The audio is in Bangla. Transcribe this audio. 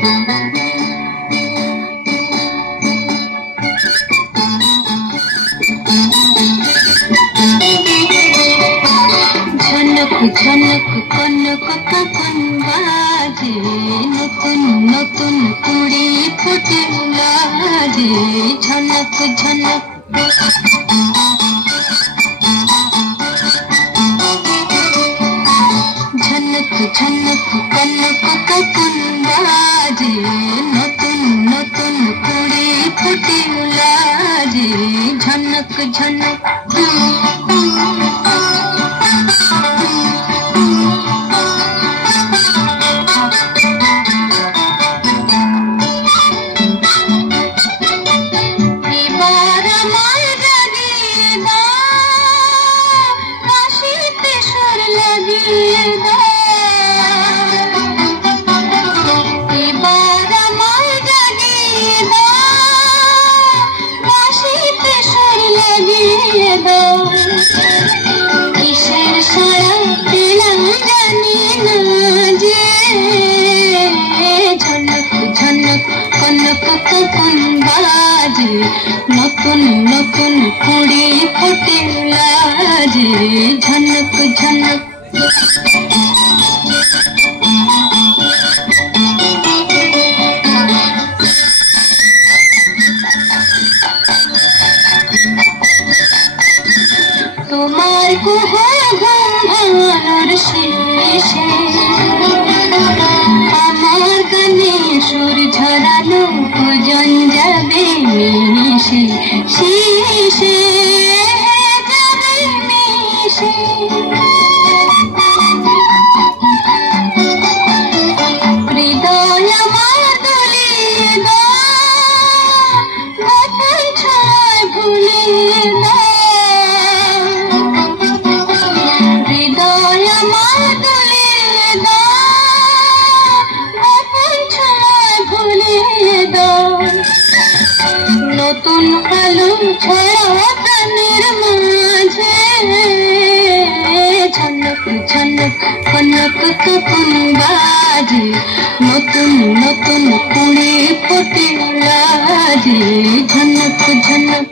ঝনক ঝনক কনক কখন বাজে, নতুন নতুন কুড়ি ফুটে লাজে। ঝনক ঝনক ঝনক ঝনক কনক কখন বাজে, নতুন নতুন কুড়ি ফুটে লাজে। ঝনক ঝনক কিসের সারা দিলাম জানি না যে। ঝনক ঝনক কনক কখন বাজে, নতুন নতুন কুড়ি ফোটে লাজে। ঝনক ঝনক তোমার কুহ ঘুম ভাঙানোর শেষে আমার গানে সুর ঝরানো ভজন যাবে মিশে, শেষে যাবে মিশে। হৃদয় আমার দুলিয়ে দাও, গোপন ছয় ভুলিয়ে দাও। নতুন আলো ছড়া প্রাণের মাঝে, ঝনক ঝনক কনক কখন বাজে, নতুন নতুন কুড়ি ফোটে লাজে। ঝনক ঝনক